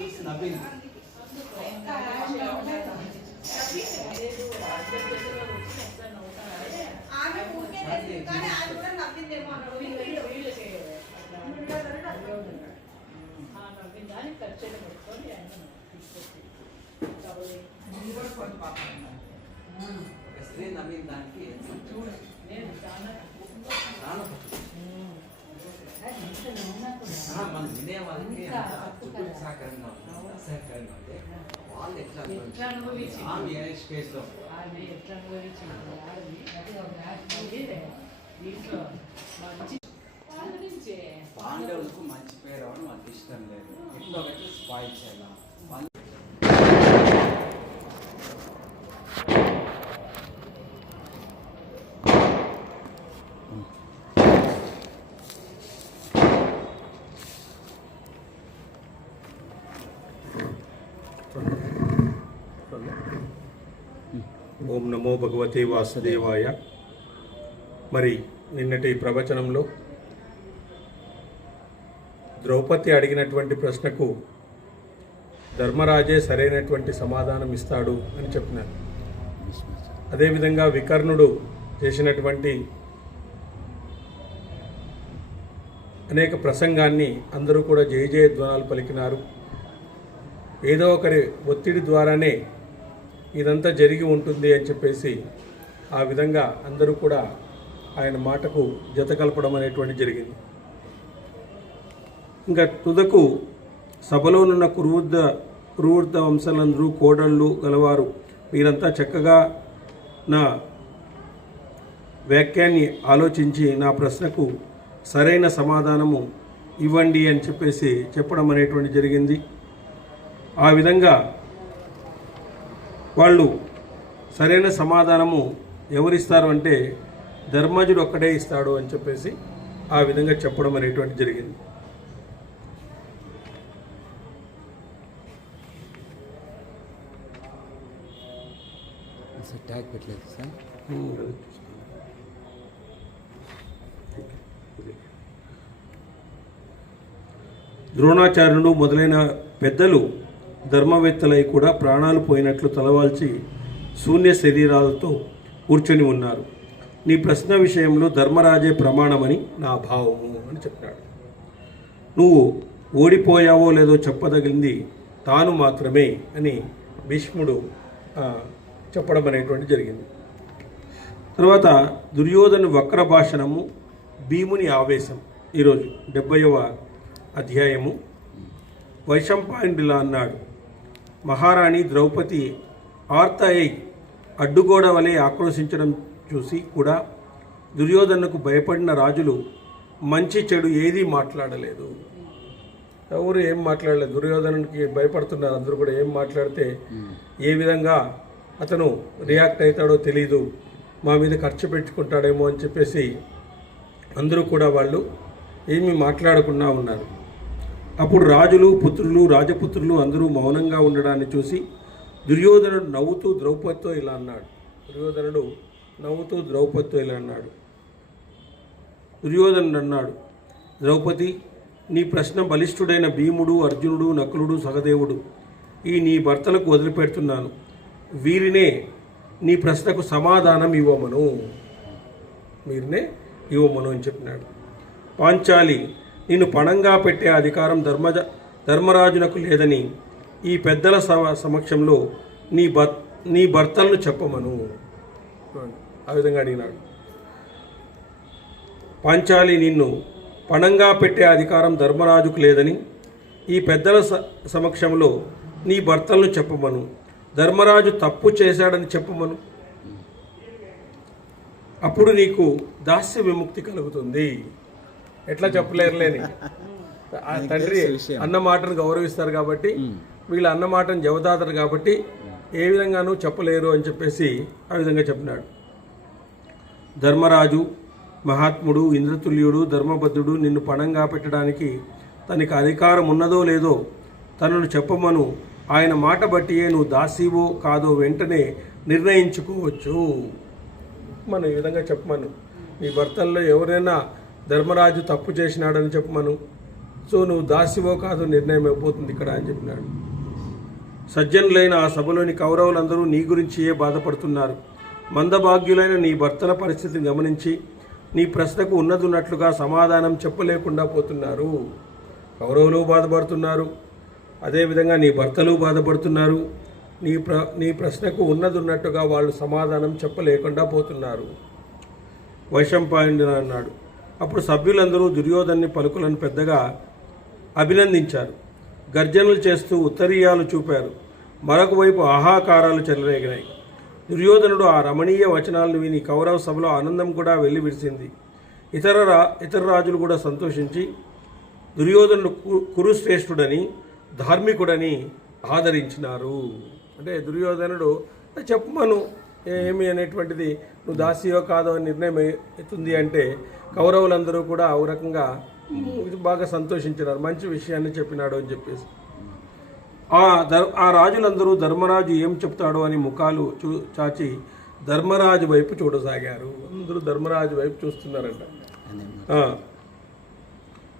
స్త్రీ నమ్మిన దానికి మనం వినే వాళ్ళకి సహకరంగా అసహకరంగా ఉంటే వాళ్ళు ఎట్లా స్పేస్ లో పాండవులకు మంచి పేరు అవడం వాళ్ళకి ఇష్టం లేదు, ఎట్లా ఒకటి స్పాయిల్ చేయాలి. ఓం నమో భగవతే వాసుదేవాయ. మరి నిన్నటి ప్రవచనంలో ద్రౌపది అడిగినటువంటి ప్రశ్నకు ధర్మరాజే సరైనటువంటి సమాధానం ఇస్తాడు అని చెప్పినారు. అదేవిధంగా వికర్ణుడు చేసినటువంటి అనేక ప్రసంగాన్ని అందరూ కూడా జయ జయధ్వానాలు పలికినారు. ఏదో ఒకరి ఒత్తిడి ద్వారానే ఇదంతా జరిగి ఉంటుంది అని చెప్పేసి ఆ విధంగా అందరూ కూడా ఆయన మాటకు జత కలపడం అనేటువంటి జరిగింది. ఇంకా తుదకు సభలోనున్న కురువృద్ధ వంశాలందరూ కోడళ్ళు గలవారు మీరంతా చక్కగా నా వ్యాఖ్యాన్ని ఆలోచించి నా ప్రశ్నకు సరైన సమాధానము ఇవ్వండి అని చెప్పేసి చెప్పడం అనేటువంటి జరిగింది. ఆ విధంగా వాళ్ళు సరైన సమాధానము ఎవరిస్తారు అంటే ధర్మజుడు ఒక్కడే ఇస్తాడు అని చెప్పేసి ఆ విధంగా చెప్పడం అనేటువంటి జరిగింది. ట్యాగ్ పెట్టలేదు సార్. ద్రోణాచార్యుడు మొదలైన పెద్దలు ధర్మవేత్తలై కూడా ప్రాణాలు పోయినట్లు తలవాల్చి శూన్య శరీరాలతో కూర్చొని ఉన్నారు. నీ ప్రశ్న విషయంలో ధర్మరాజే ప్రమాణమని నా భావము అని చెప్పినాడు. నువ్వు ఓడిపోయావో లేదో చెప్పదగింది తాను మాత్రమే అని భీష్ముడు చెప్పడం అనేటువంటి జరిగింది. తర్వాత దుర్యోధను వక్ర భాషణము, భీముని ఆవేశం. ఈరోజు 70వ అధ్యాయము. వైశంపాయనుడిలా అన్నాడు, మహారాణి ద్రౌపది ఆర్తయ్య అడ్డుగోడ వలె ఆక్రోశించడం చూసి కూడా దుర్యోధనకు భయపడిన రాజులు మంచి చెడు ఏదీ మాట్లాడలేదు. ఎవరు ఏం మాట్లాడలేదు. దుర్యోధనునికి భయపడుతున్నారు అందరూ కూడా. ఏం మాట్లాడితే ఏ విధంగా అతను రియాక్ట్ అవుతాడో తెలీదు, మా మీద ఖర్చు పెట్టుకుంటాడేమో అని చెప్పేసి అందరూ కూడా వాళ్ళు ఏమీ మాట్లాడకుండా ఉన్నారు. అప్పుడు రాజులు పుత్రులు రాజపుత్రులు అందరూ మౌనంగా ఉండడాన్ని చూసి దుర్యోధనుడు నవ్వుతూ ద్రౌపదితో ఇలా అన్నాడు. దుర్యోధనుడు అన్నాడు, ద్రౌపది, నీ ప్రశ్న బలిష్ఠుడైన భీముడు, అర్జునుడు, నకులుడు, సహదేవుడు ఈ నీ భర్తలకు వదిలిపెడుతున్నాను. వీరినే నీ ప్రశ్నకు సమాధానం ఇవ్వమను అని చెప్పినాడు. పాంచాలి, నిన్ను పణంగా పెట్టే అధికారం ధర్మరాజునకు లేదని ఈ పెద్దల సమక్షంలో నీ భర్తలను చెప్పమను. ఆ విధంగా అడిగినాడు. పాంచాలి, నిన్ను పణంగా పెట్టే అధికారం ధర్మరాజుకు లేదని ఈ పెద్దల సమక్షంలో నీ భర్తలను చెప్పమను. ధర్మరాజు తప్పు చేశాడని చెప్పమను. అప్పుడు నీకు దాస్య విముక్తి కలుగుతుంది. ఎట్లా చెప్పలేరులేని తండ్రి అన్న మాటను గౌరవిస్తారు కాబట్టి, వీళ్ళ అన్న మాటను జవదాతరు కాబట్టి ఏ విధంగానూ చెప్పలేరు అని చెప్పేసి ఆ విధంగా చెప్పినాడు. ధర్మరాజు మహాత్ముడు, ఇంద్రతుల్యుడు, ధర్మబద్ధుడు నిన్ను పణంగా పెట్టడానికి తనకి అధికారం ఉన్నదో లేదో తనను చెప్పమను. ఆయన మాట బట్టియే నువ్వు దాసీవో కాదో వెంటనే నిర్ణయించుకోవచ్చు. మనం ఈ విధంగా చెప్పమను. నీ భర్తల్లో ఎవరైనా ధర్మరాజు తప్పు చేసినాడని చెప్పమను. సో నువ్వు దాసివో కాదో నిర్ణయం అయిపోతుంది ఇక్కడ అని చెప్పినాడు. సజ్జనులైన ఆ సభలోని కౌరవులందరూ నీ గురించియే బాధపడుతున్నారు. మందభాగ్యులైన నీ భర్తల పరిస్థితిని గమనించి నీ ప్రశ్నకు ఉన్నదున్నట్లుగా సమాధానం చెప్పలేకుండా పోతున్నారు. కౌరవులు బాధపడుతున్నారు, అదేవిధంగా నీ భర్తలు బాధపడుతున్నారు. నీ ప్రశ్నకు ఉన్నదున్నట్టుగా వాళ్ళు సమాధానం చెప్పలేకుండా పోతున్నారు. వైశంపాయనుడు అన్నాడు. అప్పుడు సభ్యులందరూ దుర్యోధన్ని పలుకులను పెద్దగా అభినందించారు. గర్జనలు చేస్తూ ఉత్తరీయాలు చూపారు. మరొక వైపు ఆహాకారాలు చెలరేగినాయి. దుర్యోధనుడు ఆ రమణీయ వచనాలను విని కౌరవ సభలో ఆనందం కూడా వెళ్ళి విరిసింది. ఇతర రాజులు కూడా సంతోషించి దుర్యోధనుడు కురుశ్రేష్ఠుడని ధార్మికుడని ఆదరించినారు. అంటే దుర్యోధనుడు చెప్పమను ఏమి అనేటువంటిది నువ్వు దాసియో కాదో అని నిర్ణయం అవుతుంది అంటే కౌరవులందరూ కూడా ఆ రకంగా బాగా సంతోషించినారు, మంచి విషయాన్ని చెప్పినాడు అని చెప్పేసి. ఆ రాజులందరూ ధర్మరాజు ఏం చెప్తాడో అని ముఖాలు చాచి ధర్మరాజు వైపు చూడసాగారు. అందరూ ధర్మరాజు వైపు చూస్తున్నారంట.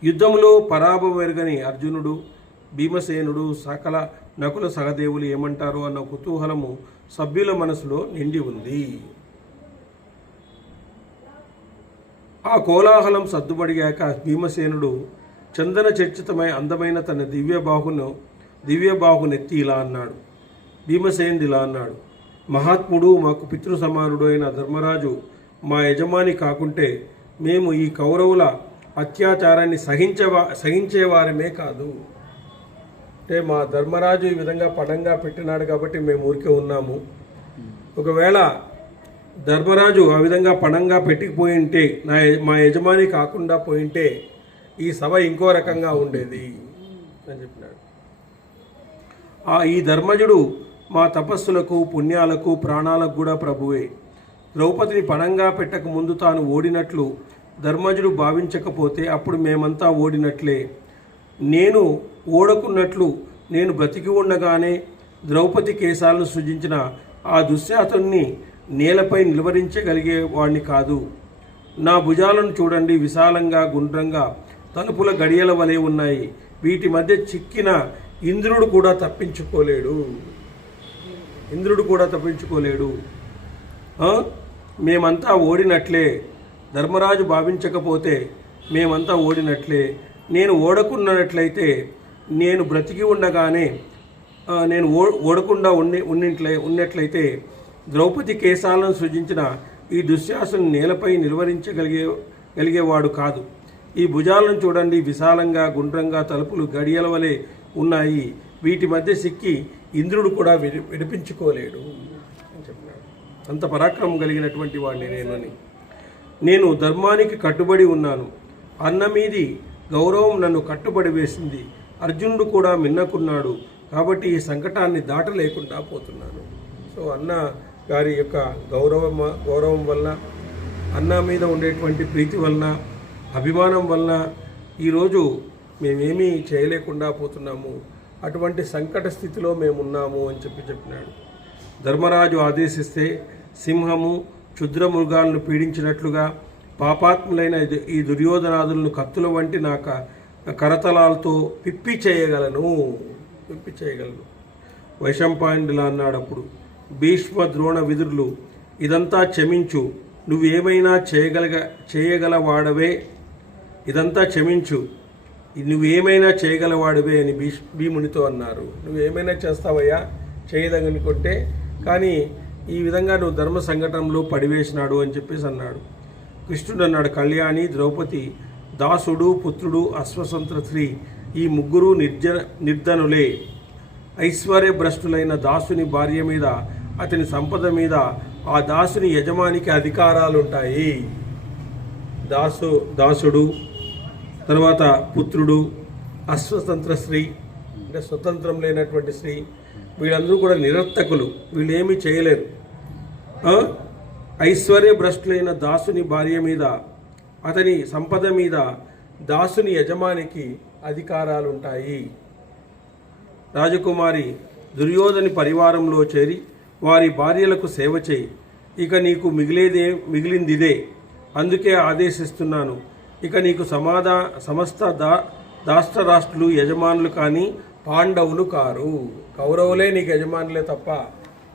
యుద్ధంలో పరాభవం ఎరగని అర్జునుడు, భీమసేనుడు, సకల నకుల సహదేవులు ఏమంటారో అన్న కుతూహలము సభ్యుల మనసులో నిండి ఉంది. ఆ కోలాహలం సర్దుబడిగాక భీమసేనుడు చందన చర్చితమై అందమైన తన దివ్యబాహునెత్తి ఇలా అన్నాడు. భీమసేనుడు ఇలా అన్నాడు. మహాత్ముడు, మాకు పితృ సమానుడు అయిన ధర్మరాజు మా యజమాని కాకుంటే మేము ఈ కౌరవుల అత్యాచారాన్ని సహించేవారమే కాదు. అంటే మా ధర్మరాజు ఈ విధంగా పడంగా పెట్టినాడు కాబట్టి మేము ఊరికే ఉన్నాము. ఒకవేళ ధర్మరాజు ఆ విధంగా పణంగా పెట్టిపోయి ఉంటే, మా యజమాని కాకుండా పోయింటే ఈ సభ ఇంకో రకంగా ఉండేది అని చెప్పినాడు. ఈ ధర్మజుడు మా తపస్సులకు, పుణ్యాలకు, ప్రాణాలకు కూడా ప్రభువే. ద్రౌపదిని పణంగా పెట్టక ముందు తాను ఓడినట్లు ధర్మజుడు భావించకపోతే అప్పుడు మేమంతా ఓడినట్లే. నేను ఓడకున్నట్లు నేను బ్రతికి ఉండగానే ద్రౌపది కేశాలను సృజించిన ఆ దుశ్శాసనుని నేలపై నిలువరించగలిగే వాడిని కాదు. నా భుజాలను చూడండి, విశాలంగా గుండ్రంగా తలుపుల గడియల వలె ఉన్నాయి. వీటి మధ్య చిక్కిన ఇంద్రుడు కూడా తప్పించుకోలేడు. మేమంతా ఓడినట్లే. ధర్మరాజు భావించకపోతే మేమంతా ఓడినట్లే. నేను ఓడకున్నట్లయితే, నేను బ్రతికి ఉండగానే నేను ఓడకుండా ఉన్నట్లయితే ద్రౌపది కేశాలను సృజించిన ఈ దుశ్శాసను నేలపై నిలువరించగలిగేవాడు కాదు. ఈ భుజాలను చూడండి, విశాలంగా గుండ్రంగా తలుపులు గడియల వలె ఉన్నాయి. వీటి మధ్య సిక్కి ఇంద్రుడు కూడా విడిపించుకోలేడు అని చెప్పినాడు. అంత పరాక్రమం కలిగినటువంటి వాడిని నేను ధర్మానికి కట్టుబడి ఉన్నాను. అన్న మీది గౌరవం నన్ను కట్టుబడి వేసింది. అర్జునుడు కూడా మిన్నకున్నాడు కాబట్టి ఈ సంకటాన్ని దాటలేకుండా పోతున్నాను. సో అన్న గారి యొక్క గౌరవం వలన, అన్న మీద ఉండేటువంటి ప్రీతి వలన, అభిమానం వలన ఈరోజు మేమేమీ చేయలేకుండా పోతున్నాము. అటువంటి సంకట స్థితిలో మేమున్నాము అని చెప్పినాడు. ధర్మరాజు ఆదేశిస్తే సింహము క్షుద్ర మృగాలను పీడించినట్లుగా పాపాత్ములైన ఈ దుర్యోధనాదులను కత్తుల వంటి నా కరతలాలతో పిప్పి చేయగలను. వైశంపాయనుడిలా అన్నాడు. అప్పుడు భీష్మ, ద్రోణ, విదురులు ఇదంతా క్షమించు, నువ్వేమైనా చేయగలవాడవే, ఇదంతా క్షమించు, నువ్వేమైనా చేయగలవాడివే అని భీమునితో అన్నారు. నువ్వేమైనా చేస్తావయ్యా చేయదనుకుంటే, కానీ ఈ విధంగా నువ్వు ధర్మ సంఘటనలో పడివేసినాడు అని చెప్పేసి అన్నాడు. కృష్ణుడు అన్నాడు, కళ్యాణి, ద్రౌపది, దాసుడు, పుత్రుడు, అశ్వసంత్ర స్త్రీ ఈ ముగ్గురు నిర్ధనులే. ఐశ్వర్యభ్రష్టులైన దాసుని భార్య మీద, అతని సంపద మీద ఆ దాసుని యజమానికి అధికారాలుంటాయి. దాసుడు, తర్వాత పుత్రుడు, అశ్వతంత్ర స్త్రీ అంటే స్వతంత్రం లేనటువంటి స్త్రీ, వీళ్ళందరూ కూడా నిరర్థకులు, వీళ్ళు ఏమీ చేయలేరు. ఐశ్వర్యభ్రష్టులైన దాసుని భార్య మీద, అతని సంపద మీద దాసుని యజమానికి అధికారాలుంటాయి. రాజకుమారి, దుర్యోధని పరివారంలో చేరి వారి భార్యలకు సేవ చేయి. ఇక నీకు మిగిలిందిదే. అందుకే ఆదేశిస్తున్నాను. ఇక నీకు సమస్త రాష్ట్రులు యజమానులు కానీ పాండవులు కారు. కౌరవులే నీకు యజమానులే తప్ప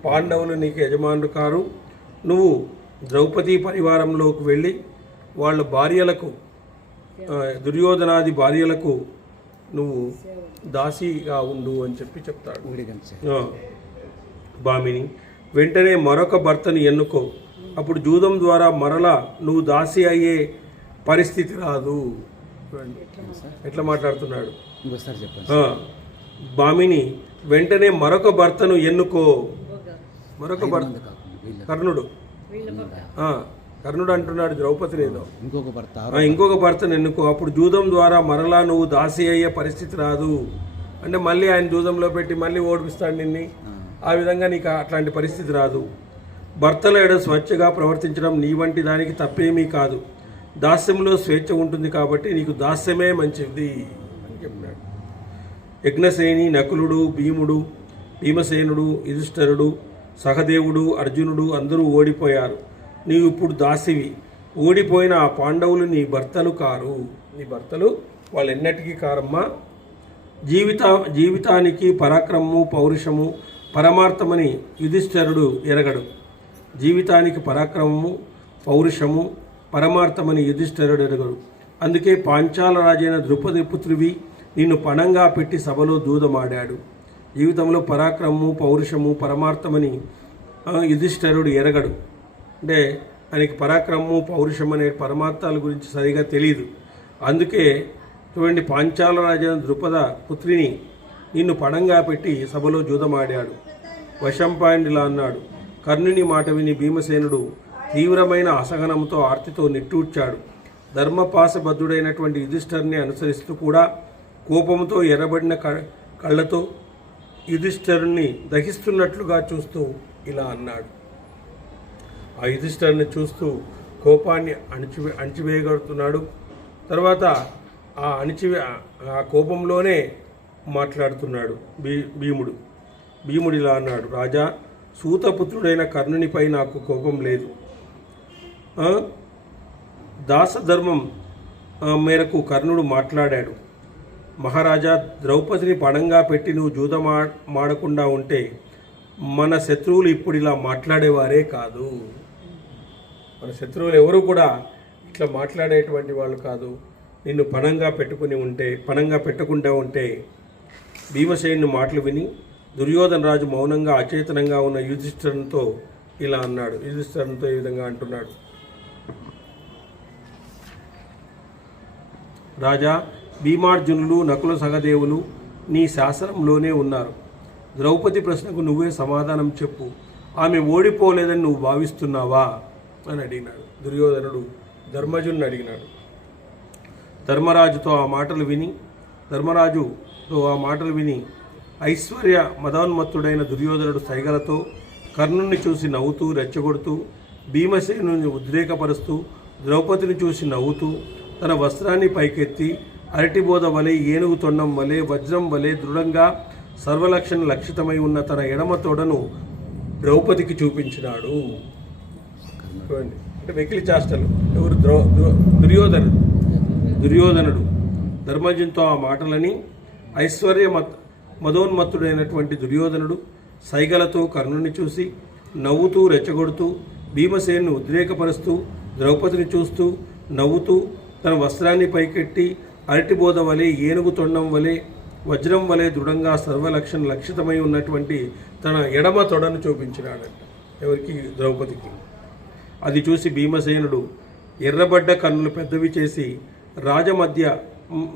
పాండవులు నీకు యజమానులు కారు. నువ్వు ద్రౌపది పరివారంలోకి వెళ్ళి వాళ్ళ భార్యలకు దుర్యోధనాది భార్యలకు నువ్వు దాసిగా ఉండు అని చెప్తాడు. భామిని వెంటనే మరొక భర్తను ఎన్నుకో, అప్పుడు జూదం ద్వారా మరలా నువ్వు దాసి అయ్యే పరిస్థితి రాదు. ఎట్లా మాట్లాడుతున్నాడు? భామిని వెంటనే మరొక భర్తను ఎన్నుకో. మరొక భర్త కర్ణుడు అంటున్నాడు ద్రౌపది ఏదో ఇంకొక భర్తను ఎన్నుకో, అప్పుడు జూదం ద్వారా మరలా నువ్వు దాసి అయ్యే పరిస్థితి రాదు. అంటే మళ్ళీ ఆయన జూదంలో పెట్టి మళ్ళీ ఓడిపిస్తాడు నిన్ని. ఆ విధంగా నీకు అట్లాంటి పరిస్థితి రాదు. భర్తల ఎడ స్వేచ్ఛగా ప్రవర్తించడం నీ వంటి దానికి తప్పేమీ కాదు. దాస్యంలో స్వేచ్ఛ ఉంటుంది కాబట్టి నీకు దాస్యమే మంచిది అని చెప్పినాడు. యజ్ఞసేని, నకులుడు, భీమసేనుడు, యుధిష్ఠిరుడు, సహదేవుడు, అర్జునుడు అందరూ ఓడిపోయారు. నీవు ఇప్పుడు దాసివి. ఓడిపోయిన ఆ పాండవులు నీ భర్తలు కారు. నీ భర్తలు వాళ్ళు ఎన్నటికీ కారమ్మా. జీవితానికి పరాక్రమము, పౌరుషము, పరమార్థమని యుధిష్ఠిరుడు ఎరగడు. జీవితానికి పరాక్రమము, పౌరుషము, పరమార్థమని యుధిష్ఠిరుడు ఎరగడు. అందుకే పాంచాల రాజైన ద్రుపది పుత్రువి నిన్ను పణంగా పెట్టి సభలో దూదమాడాడు. జీవితంలో పరాక్రమము, పౌరుషము, పరమార్థమని యుధిష్ఠిరుడు ఎరగడు. అంటే ఆయనకి పరాక్రమము, పౌరుషం అనే పరమార్థాల గురించి సరిగా తెలియదు. అందుకే చూడండి, పాంచాల రాజైన ద్రుపద పుత్రిని నిన్ను పణంగా పెట్టి సభలో జూదమాడాడు. వశంపాయనిలా అన్నాడు. కర్ణుని మాట విని భీమసేనుడు తీవ్రమైన అసహనంతో ఆర్తితో నిట్టూర్చాడు. ధర్మపాశబద్ధుడైనటువంటి యుధిష్ఠిరుని అనుసరిస్తూ కూడా కోపంతో ఎర్రబడిన కళ్ళతో యుధిష్ఠిరుని దహిస్తున్నట్లుగా చూస్తూ ఇలా అన్నాడు. ఆ యుధిష్ఠిరుని చూస్తూ కోపాన్ని అణిచివేయగలుగుతున్నాడు. తర్వాత ఆ కోపంలోనే మాట్లాడుతున్నాడు భీముడు ఇలా అన్నాడు. రాజా, సూతపుత్రుడైన కర్ణునిపై నాకు కోపం లేదు. దాసధర్మం మేరకు కర్ణుడు మాట్లాడాడు. మహారాజా, ద్రౌపదిని పణంగా పెట్టి నువ్వు జూదమాడకుండా ఉంటే మన శత్రువులు ఇప్పుడు ఇలా మాట్లాడేవారే కాదు. మన శత్రువులు ఎవరు కూడా ఇట్లా మాట్లాడేటువంటి వాళ్ళు కాదు. నిన్ను పణంగా పెట్టకుండా ఉంటే భీమసేనుని మాటలు విని దుర్యోధన రాజు మౌనంగా అచేతనంగా ఉన్న యుధిష్ఠిరునితో ఇలా అన్నాడు. యుధిష్ఠిరునితో ఈ విధంగా అంటున్నాడు. రాజా, భీమార్జునులు, నకుల, సహదేవులు నీ శాసనంలోనే ఉన్నారు. ద్రౌపది ప్రశ్నకు నువ్వే సమాధానం చెప్పు. ఆమె ఓడిపోలేదని నువ్వు భావిస్తున్నావా అని అడిగినాడు. దుర్యోధనుడు ధర్మజుని అడిగినాడు. ధర్మరాజుతో ఆ మాటలు విని ఐశ్వర్య మదోన్మత్తుడైన దుర్యోధనుడు సైగలతో కర్ణుని చూసి నవ్వుతూ రెచ్చగొడుతూ, భీమసేనుని ఉద్రేకపరుస్తూ, ద్రౌపదిని చూసి నవ్వుతూ, తన వస్త్రాన్ని పైకెత్తి అరటిబోధ వలె, ఏనుగు తొండం వలె, వజ్రం వలె దృఢంగా సర్వలక్షణ లక్షితమై ఉన్న తన ఎడమ తోడను ద్రౌపదికి చూపించినాడు. అంటే వెకిలి చేష్టలు. ఎవరు? దుర్యోధనుడు ధర్మజునితో ఆ మాటలని ఐశ్వర్య మదోన్మత్తుడైనటువంటి దుర్యోధనుడు సైగలతో కర్ణుని చూసి నవ్వుతూ రెచ్చగొడుతూ, భీమసేనుని ఉద్రేకపరుస్తూ, ద్రౌపదిని చూస్తూ నవ్వుతూ, తన వస్త్రాన్ని పైకెట్టి అరటిబోధ వలె, ఏనుగు తొండం వలె, వజ్రం వలె దృఢంగా సర్వలక్షణ లక్షితమై ఉన్నటువంటి తన ఎడమ తొడను చూపించినాడంట. ఎవరికి? ద్రౌపదికి. అది చూసి భీమసేనుడు ఎర్రబడ్డ కన్నులు పెద్దవి చేసి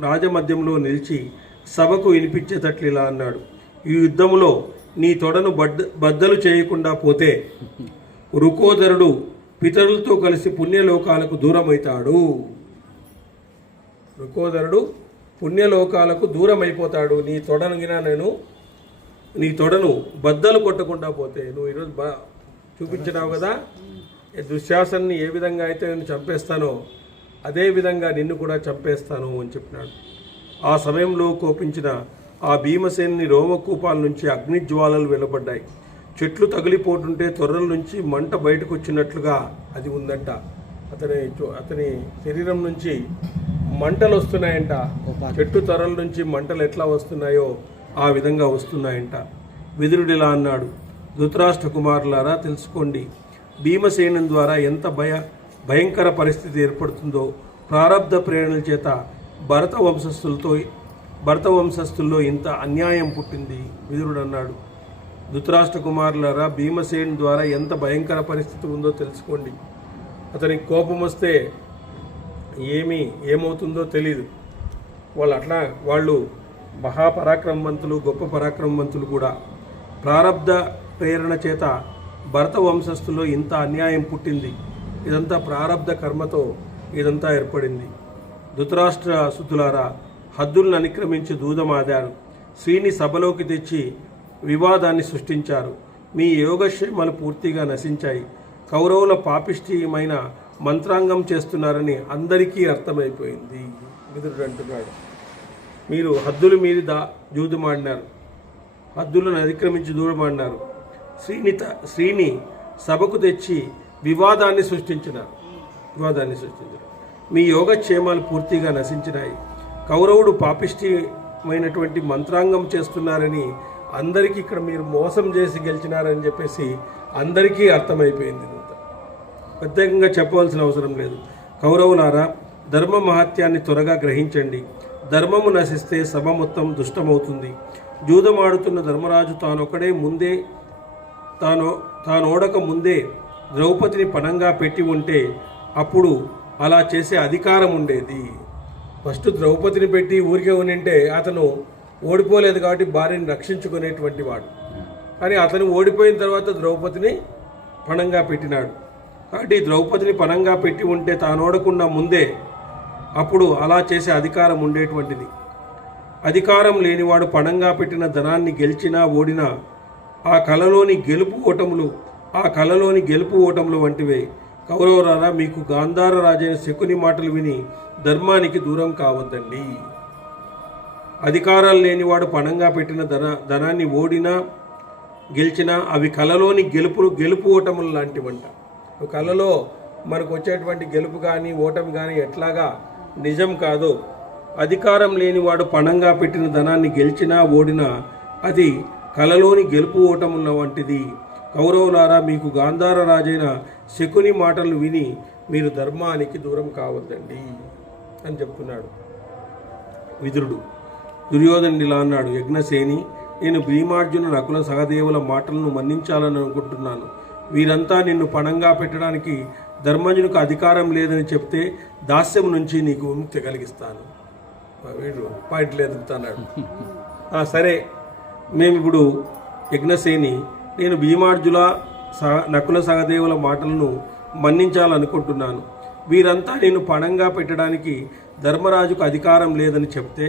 రాజమధ్యంలో నిలిచి సభకు వినిపించేటట్లు ఇలా అన్నాడు. ఈ యుద్ధంలో నీ తొడను బద్దలు చేయకుండా పోతే రుకోదరుడు పితరులతో కలిసి పుణ్యలోకాలకు దూరమవుతాడు. రుకోదరుడు పుణ్యలోకాలకు దూరమైపోతాడు. నీ తొడను బద్దలు కొట్టకుండా పోతే. నువ్వు ఈరోజు చూపించినావు కదా, దుశ్శాసన్ని ఏ విధంగా అయితే నేను చంపేస్తానో అదే విధంగా నిన్ను కూడా చంపేస్తాను అని చెప్పినాడు. ఆ సమయంలో కోపించిన ఆ భీమసేనుని రోమకూపాల నుంచి అగ్నిజ్వాలలు వెలువడ్డాయి. చెట్లు తగిలిపోతుంటే తొర్రల నుంచి మంట బయటకు వచ్చినట్లుగా అది ఉందంట. అతని శరీరం నుంచి మంటలు వస్తున్నాయంట. చెట్టు తొరల నుంచి మంటలు ఎట్లా వస్తున్నాయో ఆ విధంగా వస్తున్నాయంట. విదురుడు ఇలా అన్నాడు, ధృతరాష్ట్ర కుమారులారా తెలుసుకోండి, భీమసేనం ద్వారా ఎంత భయంకర పరిస్థితి ఏర్పడుతుందో. ప్రారబ్ధ ప్రేరణల చేత భరత వంశస్థుల్లో ఇంత అన్యాయం పుట్టింది. విదురుడు అన్నాడు, ధృతరాష్ట్ర కుమారులారా భీమసేన్ ద్వారా ఎంత భయంకర పరిస్థితి ఉందో తెలుసుకోండి. అతనికి కోపం వస్తే ఏమవుతుందో తెలీదు. వాళ్ళు మహాపరాక్రమవంతులు, గొప్ప పరాక్రమవంతులు కూడా. ప్రారబ్ధ ప్రేరణ చేత భరత వంశస్థుల్లో ఇంత అన్యాయం పుట్టింది. ఇదంతా ప్రారబ్ధ కర్మతో ఇదంతా ఏర్పడింది. ధృతరాష్ట్ర సుతులారా హద్దులను అతిక్రమించి దూదమాదారు. శ్రీని సభలోకి తెచ్చి వివాదాన్ని సృష్టించారు. మీ యోగక్షేమాలు పూర్తిగా నశించాయి. కౌరవుల పాపిష్టిమైన మంత్రాంగం చేస్తున్నారని అందరికీ అర్థమైపోయింది. విదురుడు అంటున్నాడు, మీరు హద్దులు మీరి జూదమాడినారు, హద్దులను అతిక్రమించి దూడమాడినారు. శ్రీని సభకు తెచ్చి వివాదాన్ని సృష్టించినారు. మీ యోగక్షేమాలు పూర్తిగా నశించినాయి. కౌరవుడు పాపిష్టిమైనటువంటి మంత్రాంగం చేస్తున్నారని అందరికీ, ఇక్కడ మీరు మోసం చేసి గెలిచినారని చెప్పేసి అందరికీ అర్థమైపోయింది. ప్రత్యేకంగా చెప్పవలసిన అవసరం లేదు. కౌరవులారా ధర్మ మహత్యాన్ని త్వరగా గ్రహించండి. ధర్మము నశిస్తే సభ మొత్తం దుష్టమవుతుంది. జూదమాడుతున్న ధర్మరాజు తానోడక ముందే ద్రౌపదిని పణంగా పెట్టి ఉంటే అప్పుడు అలా చేసే అధికారం ఉండేది. ఫస్ట్ ద్రౌపదిని పెట్టి ఊరికే ఉనింటే అతను ఓడిపోలేదు కాబట్టి భార్యని రక్షించుకునేటువంటి వాడు. కానీ అతను ఓడిపోయిన తర్వాత ద్రౌపదిని పణంగా పెట్టినాడు. కాబట్టి ద్రౌపదిని పణంగా పెట్టి ఉంటే తానోడకుండా ముందే అప్పుడు అలా చేసే అధికారం ఉండేటువంటిది. అధికారం లేనివాడు పణంగా పెట్టిన ధనాన్ని గెలిచినా ఓడినా ఆ కళలోని గెలుపు ఓటములు వంటివే. కౌరవులారా మీకు గాంధార రాజైన శకుని మాటలు విని ధర్మానికి దూరం కావద్దండి. అధికారాలు లేనివాడు పణంగా పెట్టిన ధనాన్ని ఓడినా గెలిచినా అవి కళలోని గెలుపు ఓటములు లాంటివంట. కళలో మనకు వచ్చేటువంటి గెలుపు కానీ ఓటమి కానీ ఎట్లాగా నిజం కాదు. అధికారం లేనివాడు పణంగా పెట్టిన ధనాన్ని గెలిచినా ఓడినా అది కళలోని గెలుపు ఓటముల వంటిది. కౌరవులారా మీకు గాంధార రాజైన శకుని మాటలు విని మీరు ధర్మానికి దూరం కావద్దండి అని చెప్తున్నాడు విదురుడు. దుర్యోధనుడు ఇలా అన్నాడు, యజ్ఞసేని, నేను భీమార్జున నకుల సహదేవుల మాటలను మన్నించాలని అనుకుంటున్నాను. వీరంతా నిన్ను పణంగా పెట్టడానికి ధర్మజునికి అధికారం లేదని చెప్తే దాస్యం నుంచి నీకు విముక్తి కలిగిస్తాను. వీడు పాయింట్లు ఎదుగుతున్నాడు. సరే, మేమిప్పుడు యజ్ఞసేని, నేను భీమార్జుల నకుల సహదేవుల మాటలను మన్నించాలనుకుంటున్నాను. వీరంతా నేను పణంగా పెట్టడానికి ధర్మరాజుకు అధికారం లేదని చెప్తే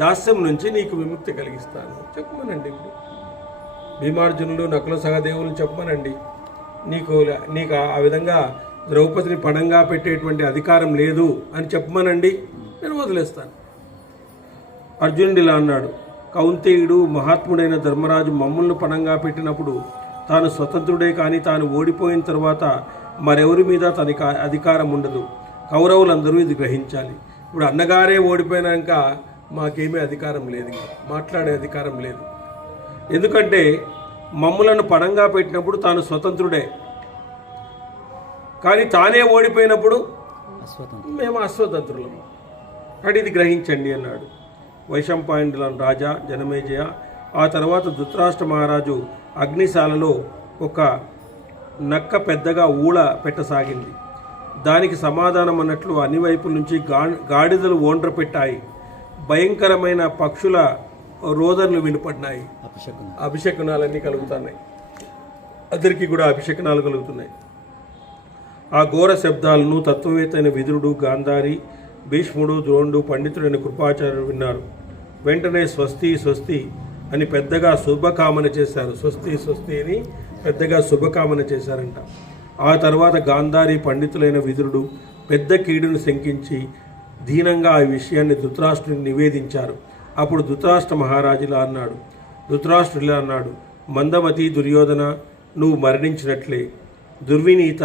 దాస్యం నుంచి నీకు విముక్తి కలిగిస్తాను. చెప్పమనండి. ఇప్పుడు భీమార్జునులు నకుల సహదేవులు చెప్పమనండి. నీకు ఆ విధంగా ద్రౌపదిని పణంగా పెట్టేటువంటి అధికారం లేదు అని చెప్పమనండి, నేను వదిలేస్తాను. అర్జునుడు ఇలా అన్నాడు, కౌంతేయుడు మహాత్ముడైన ధర్మరాజు మమ్ములను పణంగా పెట్టినప్పుడు తాను స్వతంత్రుడే కానీ తాను ఓడిపోయిన తర్వాత మరెవరి మీద తనకి అధికారం ఉండదు. కౌరవులందరూ ఇది గ్రహించాలి. ఇప్పుడు అన్నగారే ఓడిపోయినాక మాకేమీ అధికారం లేదు, మాట్లాడే అధికారం లేదు. ఎందుకంటే మమ్ములను పణంగా పెట్టినప్పుడు తాను స్వతంత్రుడే, కానీ తానే ఓడిపోయినప్పుడు మేము అస్వతంత్రులము. కాబట్టి ఇది గ్రహించండి అన్నాడు. వైశంపాయనుల రాజా జనమేజయ, ఆ తర్వాత ధృతరాష్ట్ర మహారాజు అగ్నిశాలలో ఒక నక్క పెద్దగా ఊళ పెట్టసాగింది. దానికి సమాధానం అన్నట్లు అన్ని వైపుల నుంచి గాడిదలు ఓండ్ర పెట్టాయి. భయంకరమైన పక్షుల రోదనలు వినపడినాయి. అభిషేకనాలన్నీ కలుగుతున్నాయి. అందరికీ కూడా అభిషేకనాలు కలుగుతున్నాయి. ఆ ఘోర శబ్దాలను తత్వవేత్తైన విదురుడు, గాంధారి, భీష్ముడు, ద్రోణుడు, పండితుడైన కృపాచార్యుడు విన్నారు. వెంటనే స్వస్తి స్వస్తి అని పెద్దగా శుభకామన చేశారు. స్వస్తి స్వస్తి అని పెద్దగా శుభకామన చేశారంట. ఆ తర్వాత గాంధారి, పండితులైన విదురుడు పెద్ద కీడును శంకించి దీనంగా ఆ విషయాన్ని ధృతరాష్ట్రునికి నివేదించారు. అప్పుడు ధృతరాష్ట్ర మహారాజులా అన్నాడు, ధృతరాష్ట్రులా అన్నాడు, మందమతి దుర్యోధన, నువ్వు మరణించినట్లే. దుర్వినీత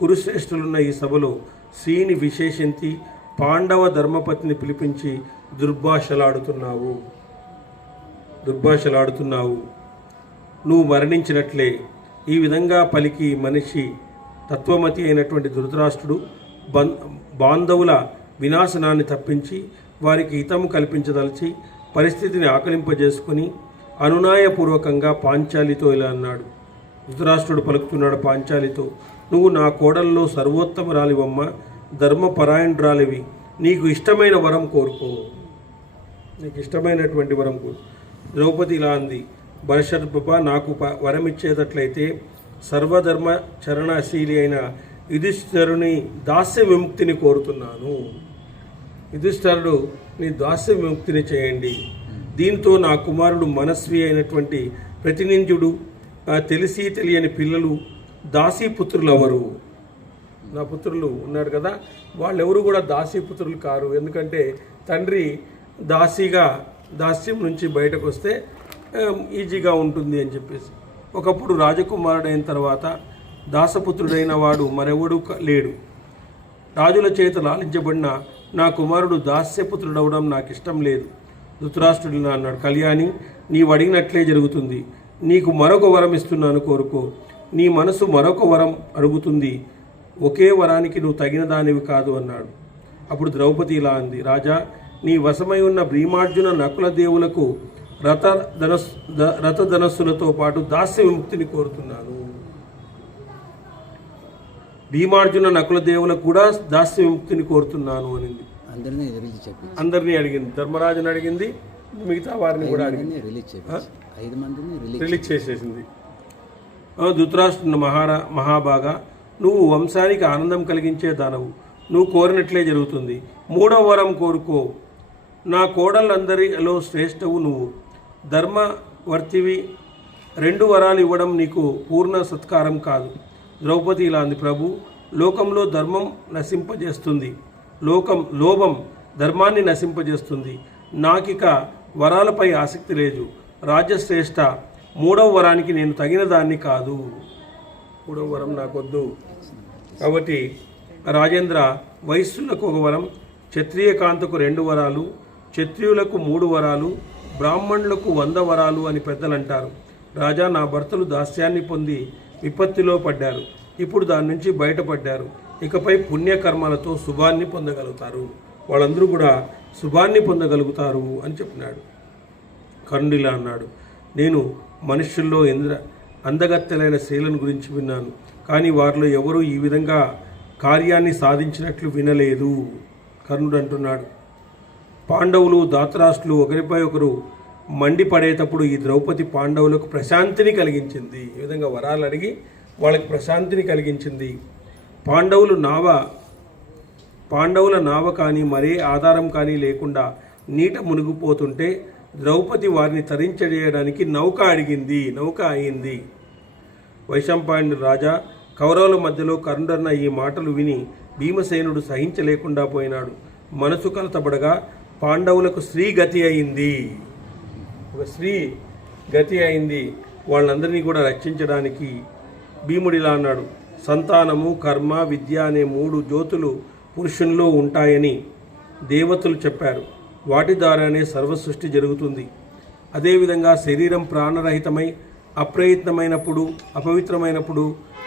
కురుశ్రేష్ఠులున్న ఈ సభలో శ్రీని విశేషించి పాండవ ధర్మపత్ని పిలిపించి దుర్భాషలాడుతున్నావు. నువ్వు మరణించినట్లే. ఈ విధంగా పలికి మనిషి తత్వమతి అయినటువంటి ధృతరాష్ట్రుడు బాంధవుల వినాశనాన్ని తప్పించి వారికి హితము కల్పించదలిచి పరిస్థితిని ఆకలింపజేసుకుని అనునాయపూర్వకంగా పాంచాలితో ఇలా అన్నాడు. ధృతరాష్ట్రుడు పలుకుతున్నాడు పాంచాలితో, నువ్వు నా కోడల్లో సర్వోత్తమరాలివమ్మ, ధర్మపరాయణురాలివి. నీకు ఇష్టమైన వరం కోరుకో. నీకు ఇష్టమైనటువంటి వరం కోరు. ద్రౌపది ఇలా అంది, భరషర్ప, నాకు వరం ఇచ్చేటట్లయితే సర్వధర్మ చరణశీలి అయిన యుధిష్ఠిరుని దాస్య విముక్తిని కోరుతున్నాను. యుధిష్ఠిరుడు నీ దాస్య విముక్తిని చేయండి. దీంతో నా కుమారుడు మనస్వి అయినటువంటి ప్రతినింజుడు, తెలిసి తెలియని పిల్లలు దాసీపుత్రులు ఎవరు? నా పుత్రులు ఉన్నారు కదా, వాళ్ళెవరు కూడా దాసీపుత్రులు కారు. ఎందుకంటే తండ్రి దాస్యం నుంచి బయటకు వస్తే ఈజీగా ఉంటుంది అని చెప్పేసి. ఒకప్పుడు రాజకుమారుడైన తర్వాత దాసపుత్రుడైన వాడు మరెవడు లేడు. రాజుల చేత లాలించబడిన నా కుమారుడు దాస్యపుత్రుడవడం నాకు ఇష్టం లేదు. ధృతరాష్ట్రుడిని అన్నాడు, కళ్యాణి, నీవు అడిగినట్లే జరుగుతుంది. నీకు మరొక వరం ఇస్తున్నాను, కోరుకో. నీ మనసు మరొక వరం అడుగుతుంది. ఒకే వరానికి నువ్వు తగిన దానివి కాదు అన్నాడు. అప్పుడు ద్రౌపది ఇలా అంది, రాజా, నీ వశమై ఉన్న భీమార్జున నకుల దేవులకు రథధనస్సులతో పాటు దాస్య విముక్తిని కోరుతున్నాను. భీమార్జున నకుల దేవులకు కూడా దాస్య విముక్తిని కోరుతున్నాను అనింది. అందరినీ అడిగింది. ధర్మరాజుని అడిగింది, మిగతా వారిని కూడా అడిగింది. రిలీజ్ చేసేసింది. ధృతరాష్ట్రుని మహాభాగా, నువ్వు వంశానికి ఆనందం కలిగించే దానవు. నువ్వు కోరినట్లే జరుగుతుంది. 3వ వరం కోరుకో. నా కోడళ్ళందరిలో శ్రేష్టవు నువ్వు, ధర్మవర్తివి. 2 వరాలు ఇవ్వడం నీకు పూర్ణ సత్కారం కాదు. ద్రౌపది ఇలా అంది, ప్రభు, లోకంలో ధర్మం నశింపజేస్తుంది, లోభం ధర్మాన్ని నశింపజేస్తుంది. నాకిక వరాలపై ఆసక్తి లేదు. రాజ్యశ్రేష్ఠ, 3వ వరానికి నేను తగిన దాన్ని కాదు. 3వ వరం నాకొద్దు. కాబట్టి రాజేంద్ర, వైశ్యులకు 1 వరం, క్షత్రియ కాంతకు 2 వరాలు, క్షత్రియులకు 3 వరాలు, బ్రాహ్మణులకు 100 వరాలు అని పెద్దలు అంటారు. రాజా, నా భర్తలు దాస్యాన్ని పొంది విపత్తిలో పడ్డారు. ఇప్పుడు దాని నుంచి బయటపడ్డారు. ఇకపై పుణ్యకర్మాలతో శుభాన్ని పొందగలుగుతారు. వాళ్ళందరూ కూడా శుభాన్ని పొందగలుగుతారు అని చెప్పినాడు. కర్ణుడిలా అన్నాడు, నేను మనుష్యుల్లో అందగత్తెలైన స్త్రీలను గురించి విన్నాను, కానీ వారిలో ఎవరూ ఈ విధంగా కార్యాన్ని సాధించినట్లు వినలేదు. కర్ణుడు అంటున్నాడు, పాండవులు ధాతరాష్ట్రులు ఒకరిపై ఒకరు మండిపడేటప్పుడు ఈ ద్రౌపది పాండవులకు ప్రశాంతిని కలిగించింది. ఈ విధంగా వరాలు అడిగి వాళ్ళకి ప్రశాంతిని కలిగించింది. పాండవుల నావ కానీ మరే ఆధారం కానీ లేకుండా నీట మునిగిపోతుంటే ద్రౌపది వారిని తరించజేయడానికి నౌక అయింది. వైశంపాయనుడు రాజా, కౌరవుల మధ్యలో కర్ణుడన్న ఈ మాటలు విని భీమసేనుడు సహించలేకుండా పోయినాడు. మనసు కలతబడగా పాండవులకు స్త్రీ గతి అయింది. ఒక స్త్రీ గతి అయింది. వాళ్ళందరినీ కూడా రక్షించడానికి భీముడిలా అన్నాడు, సంతానము, కర్మ, విద్య అనే 3 జ్యోతులు పురుషునిలో ఉంటాయని దేవతలు చెప్పారు. వాటి ద్వారానే సర్వసృష్టి జరుగుతుంది. అదేవిధంగా శరీరం ప్రాణరహితమై అప్రయత్నమైనప్పుడు, అపవిత్రమైనప్పుడు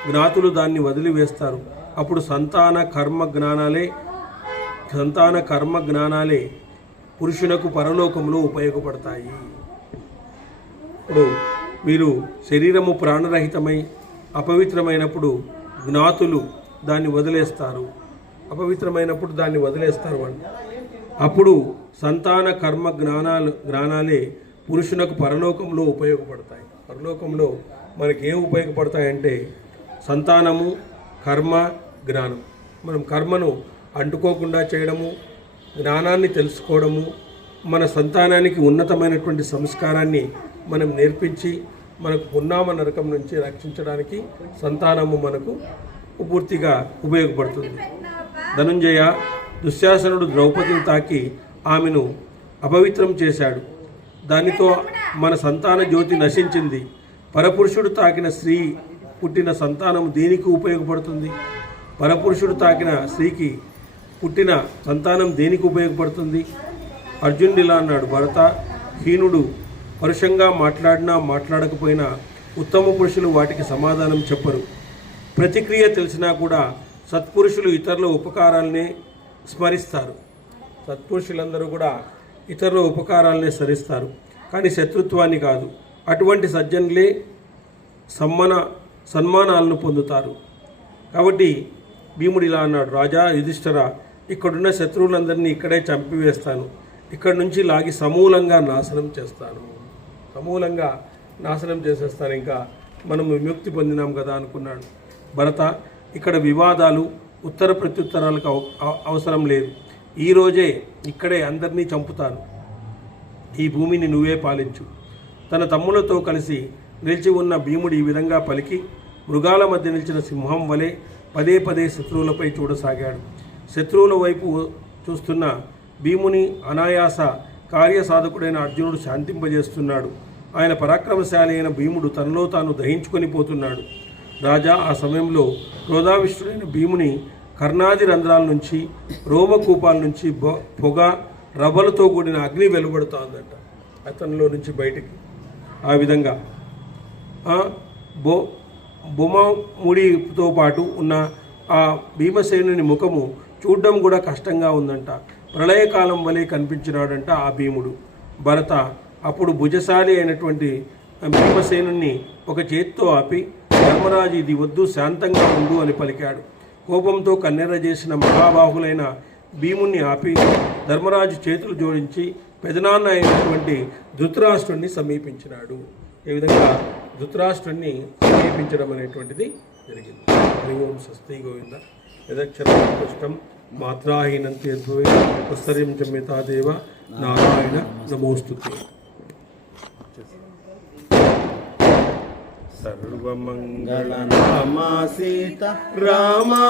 జ్ఞాతులు దాన్ని వదిలివేస్తారు. అప్పుడు సంతాన కర్మ జ్ఞానాలే పురుషునకు పరలోకంలో ఉపయోగపడతాయి. ఇప్పుడు మీరు శరీరము ప్రాణరహితమై అపవిత్రమైనప్పుడు జ్ఞాతులు దాన్ని వదిలేస్తారు. వాళ్ళు. అప్పుడు సంతాన కర్మ జ్ఞానాలే పురుషునకు పరలోకంలో ఉపయోగపడతాయి. పరలోకంలో మనకి ఏం ఉపయోగపడతాయంటే సంతానము, కర్మ, జ్ఞానం. మనం కర్మను అంటుకోకుండా చేయడము, జ్ఞానాన్ని తెలుసుకోవడము, మన సంతానానికి ఉన్నతమైనటువంటి సంస్కారాన్ని మనం నేర్పించి మనకు పున్నామ నరకం నుంచి రక్షించడానికి సంతానము మనకు పూర్తిగా ఉపయోగపడుతుంది. ధనుంజయ, దుశ్శాసనుడు ద్రౌపదిని తాకి ఆమెను అపవిత్రం చేశాడు. దానితో మన సంతాన జ్యోతి నశించింది. పరపురుషుడు తాకిన స్త్రీ పుట్టిన సంతానం దేనికి ఉపయోగపడుతుంది? పరపురుషుడు తాకిన స్త్రీకి పుట్టిన సంతానం దేనికి ఉపయోగపడుతుంది? అర్జునుడు ఇలా అన్నాడు, భరత, హీనుడు పరుషంగా మాట్లాడినా మాట్లాడకపోయినా ఉత్తమ పురుషులు వాటికి సమాధానం చెప్పరు. ప్రతిక్రియ తెలిసినా కూడా సత్పురుషులు ఇతరుల ఉపకారాలనే స్మరిస్తారు. సత్పురుషులందరూ కూడా ఇతరుల ఉపకారాలనే స్మరిస్తారు, కానీ శత్రుత్వాన్ని కాదు. అటువంటి సజ్జనులే సన్మానాలను పొందుతారు. కాబట్టి భీముడు ఇలా అన్నాడు, రాజా యుధిష్ఠిర, ఇక్కడున్న శత్రువులందరినీ ఇక్కడే చంపివేస్తాను, ఇక్కడి నుంచి లాగి సమూలంగా నాశనం చేస్తాను, సమూలంగా నాశనం చేసేస్తాను, ఇంకా మనం విముక్తి పొందినాం కదా అనుకున్నాడు. భరత, ఇక్కడ వివాదాలు ఉత్తర ప్రత్యుత్తరాలకు అవసరం లేదు. ఈరోజే ఇక్కడే అందరినీ చంపుతాను, ఈ భూమిని నువ్వే పాలించు. తన తమ్ములతో కలిసి నిలిచి ఉన్న భీముడు ఈ విధంగా పలికి మృగాల మధ్య నిలిచిన సింహం వలె పదే పదే శత్రువులపై చూడసాగాడు. శత్రువుల వైపు చూస్తున్న భీముని అనాయాస కార్యసాధకుడైన అర్జునుడు శాంతింపజేస్తున్నాడు. ఆయన పరాక్రమశాలి అయిన భీముడు తనలో తాను దహించుకొని పోతున్నాడు. రాజా, ఆ సమయంలో క్రోధావిష్ఠుడైన భీముని కర్ణాది రంధ్రాల నుంచి, రోమకూపాల నుంచి పొగ రవ్వలతో కూడిన అగ్ని వెలువడుతోందట అతనిలో నుంచి బయటికి. ఆ విధంగా బొమ్మముడితో పాటు ఉన్న ఆ భీమసేనుని ముఖము చూడడం కూడా కష్టంగా ఉందంట. ప్రళయకాలం వలె కనిపించినాడంట ఆ భీముడు. భరత అప్పుడు భుజశాలి అయినటువంటి భీమసేనుని ఒక చేత్తో ఆపి, ధర్మరాజు, ఇది వద్దు, శాంతంగా ఉండు అని పలికాడు. కోపంతో కన్నెర్ర చేసిన మహాబాహులైన భీముణ్ణి ఆపి ధర్మరాజు చేతులు జోడించి పెదనాన్న అయినటువంటి ధృతరాష్ట్రుణ్ణి సమీపించినాడు. ఈ విధంగా ధృతరాష్ట్రుణ్ణి సమీపించడం అనేటువంటిది జరిగింది. హరి ఓం స్వస్తి గోవింద యదక్షరం మాత్రాహీనం తీర్భవే పుస్తర్యం చ మితాదేవ నారాయణ నమోస్తుతే. సర్వమంగళనామా సీత రామా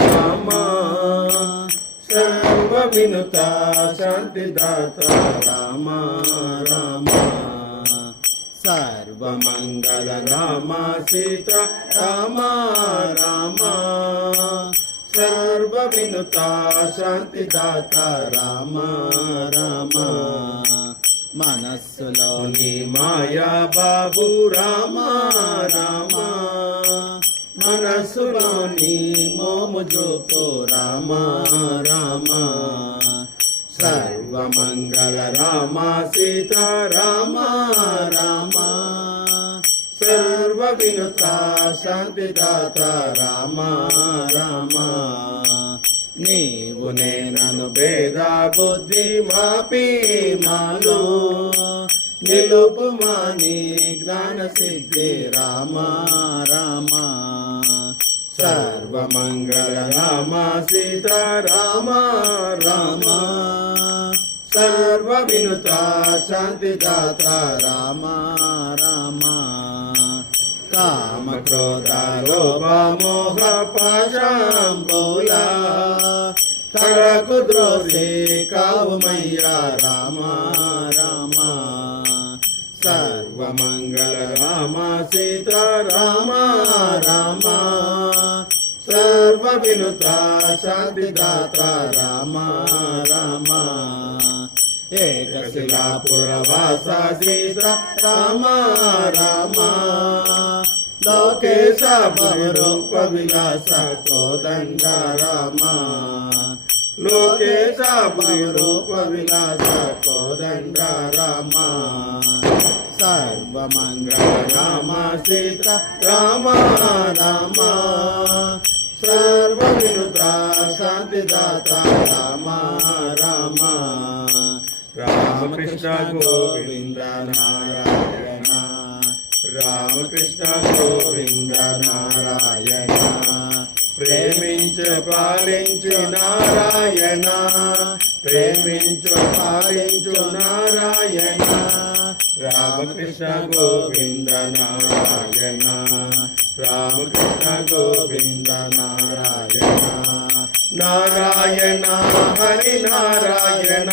రామా, సర్వవినుత శాంతిదాత రామా రామా. సర్వమంగళనామా సీత రామా రామా, సర్వవినుత శాంతిదాత రామా రామా. మనస్సులోని మాయా బాబు రామా రామా, మనస్సులోని మోము జోపు రామా రామా. సర్వమంగళ రామా సీత రామా రామా, సర్వ వినుత శాంతిదాత రామా రామా. నీవు నేనను భేద బుద్ధి మాపి మాలో నిలుపుమా నీ జ్ఞాన సిద్ధి రామా రామా. సర్వమంగళ రామా సీత రామా రామా, సర్వ వినుత శాంతిదాత రామా రామా. కామ క్రోధ లోభ మోహ పాశంబులా తడకు ద్రోసి కావుమయ్యా రామా రామా. సర్వమంగళ రామా సీత రామా రామా, సర్వ వినుత శాంతిదాత రామా రామా. ఏకశిలాపురవాస శ్రీశ రామా రామా, లోకేశ భవరూప విలాస కోదండ రామా. లోకేశ భవరూప విలాస కోదండ రామా. సర్వమంగళ రామా సీత రామా రామా, సర్వ వినుత శాంతిదాత రామా రామా. రామకృష్ణ గోవింద నారాయణ, రామకృష్ణ గోవింద నారాయణ. ప్రేమించు పాలించు నారాయణ, ప్రేమించు పాలించు నారాయణ. రామకృష్ణ గోవింద నారాయణ, రామకృష్ణ గోవింద నారాయణ. నారాయణ హరి నారాయణ,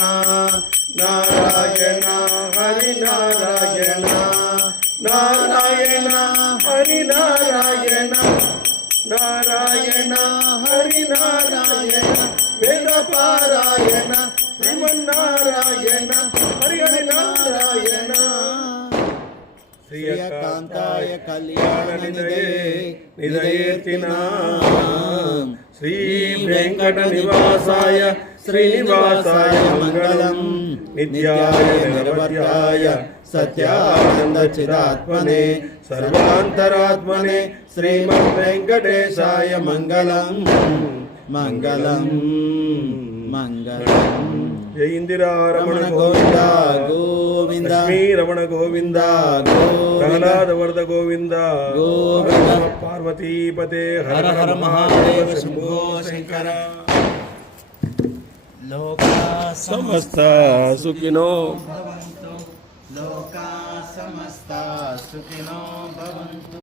నారాయణ హరి నారాయణ, నారాయణ హరి నారాయణ, నారాయణ హరి నారాయణ వేద పారాయణ శ్రీమన్నారాయణ హరి హరి నారాయణ శ్రీయకాంతాయ కళ్యాణ నిధయే నిధయేర్తినా శ్రీ వెంకట నివాసాయ శ్రీనివాసాయ మంగళం నిత్యాయ నిరవధ్యాయ సత్యానంద చిదాత్మనే సర్వాంతరాత్మనే శ్రీమద్ వెంకటేశాయ మంగళం మంగళం మంగళం. జై ఇందిరా రమణ రమణ గోవింద గోవింద లక్ష్మీ రమణ గోవింద గోవింద ప్రహ్లాద వరద గోవింద గోవింద. పార్వతీపతే హర హర మహాదేవ శంభో శంకర. లోకా సమస్త సుఖినో భవంతు లోకా సమస్త సుఖినో భవంతు.